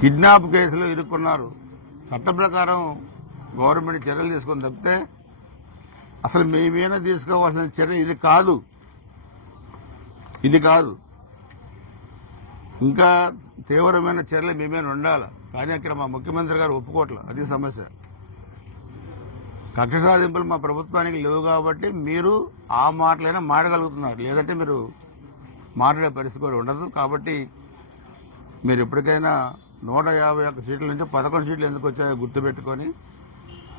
Kidnap కేసులో ఇరుక్కున్నారు. చట్ట ప్రకారం గవర్నమెంట్ చర్యలు తీసుకొని తప్పితే అసలు మేమేనా తీసుకోవాల్సిన చర్య ఇది కాదు. ఇంకా తీవ్రమైన చర్యలు మేమేనా ఉండాలి. కానీ అక్కడ మా ముఖ్యమంత్రి గారు ఒప్పుకోవట్లేదు. అది సమస్య. కక్ష సాధింపులు మా ప్రభుత్వానికి లేవు కాబట్టి మీరు ఆ మాటలైనా మాట్లాడగలుగుతున్నారు. లేదంటే మీరు మాట్లాడే పరిస్థితి కూడా ఉండదు. కాబట్టి మీరు ఎప్పటికైనా 151 సీట్ల నుంచి 11 సీట్లు ఎందుకు వచ్చాయో గుర్తుపెట్టుకొని,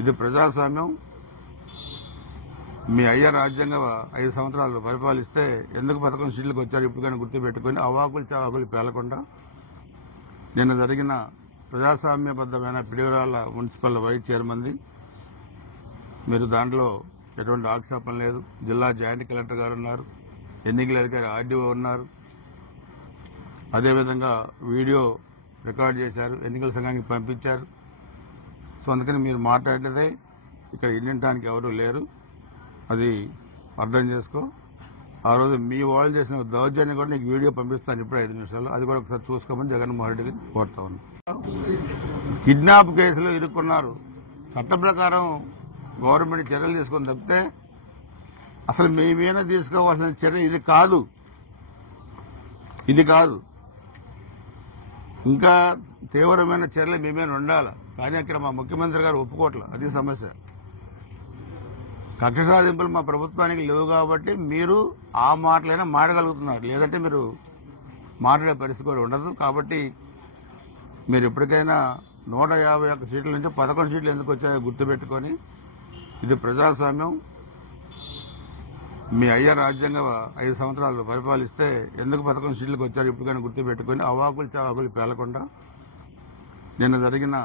ఇది ప్రజాస్వామ్యం. మీ అయ్య రాజ్యాంగ 5 సంవత్సరాలు పరిపాలిస్తే ఎందుకు 11 సీట్లకు వచ్చారు ఇప్పటికైనా గుర్తుపెట్టుకొని అవాకులు చవాకులు పేలకుండా నిన్న జరిగిన ప్రజాస్వామ్యబద్దమైన పిడిగురాళ్ల మున్సిపల్ వైస్ చైర్మన్ది మీరు దాంట్లో ఎటువంటి ఆక్షేపం లేదు. జిల్లా జాయింట్ కలెక్టర్ గారు ఉన్నారు, ఎన్నికల అధికారి ఆర్డీఓ ఉన్నారు. అదేవిధంగా వీడియో రికార్డ్ చేశారు, ఎన్నికల సంఘానికి పంపించారు. సో అందుకని మీరు మాట్లాడేదే ఇక్కడ వినడానికి ఎవరూ లేరు. అది అర్థం చేసుకో. ఆ రోజు మీ వాళ్ళు చేసిన దౌర్జన్యం కూడా నీకు వీడియో పంపిస్తాను ఇప్పుడు 5 నిమిషాలు. అది కూడా ఒకసారి చూసుకోమని జగన్మోహన్ రెడ్డిని కోరుతా ఉన్నాను. కిడ్నాప్ కేసులో ఇరుక్కున్నారు. చట్ట ప్రకారం గవర్నమెంట్ చర్యలు తీసుకొని తప్పితే అసలు మేమేనా తీసుకోవాల్సిన చర్య ఇది కాదు. ఇంకా తీవ్రమైన చర్యలు మేమేనా ఉండాలి. కానీ అక్కడ మా ముఖ్యమంత్రి గారు ఒప్పుకోవట్లేదు. అది సమస్య. కక్ష సాధింపులు మా ప్రభుత్వానికి లేవు కాబట్టి మీరు ఆ మాటలైనా మాట్లాడగలుగుతున్నారు. లేదంటే మీరు మాట్లాడే పరిస్థితి కూడా ఉండదు. కాబట్టి మీరు ఎప్పటికైనా 151 సీట్ల నుంచి 11 సీట్లు ఎందుకు వచ్చాయో గుర్తుపెట్టుకొని, ఇది ప్రజాస్వామ్యం. మీ అయ్య రాజ్యాంగ 5 సంవత్సరాలు పరిపాలిస్తే ఎందుకు 11 సీట్లకు వచ్చారు ఇప్పటికైనా గుర్తుపెట్టుకొని అవాకులు చవాకులు పేలకుండా నిన్న జరిగిన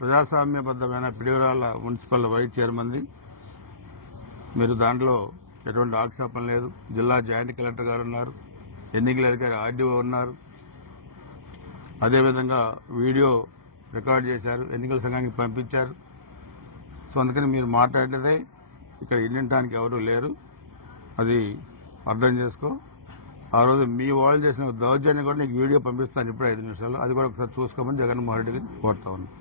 ప్రజాస్వామ్యబద్దమైన పిడిగురాళ్ల మున్సిపల్ వైస్ చైర్మన్ది మీరు దాంట్లో ఎటువంటి ఆక్షేపం లేదు. జిల్లా జాయింట్ కలెక్టర్ గారు ఉన్నారు, ఎన్నికల అధికారి ఆర్డీఓ ఉన్నారు. అదేవిధంగా వీడియో రికార్డ్ చేశారు, ఎన్నికల సంఘానికి పంపించారు. సో అందుకని మీరు మాట్లాడేదే ఇక్కడ వినడానికి ఎవరూ లేరు. అది అర్థం చేసుకో. ఆ రోజు మీ వాళ్ళు చేసిన దౌర్జన్యం కూడా నీకు వీడియో పంపిస్తాను ఇప్పుడు 5 నిమిషాలు. అది కూడా ఒకసారి చూసుకోమని జగన్మోహన్ రెడ్డిని కోరుతా ఉన్నాను.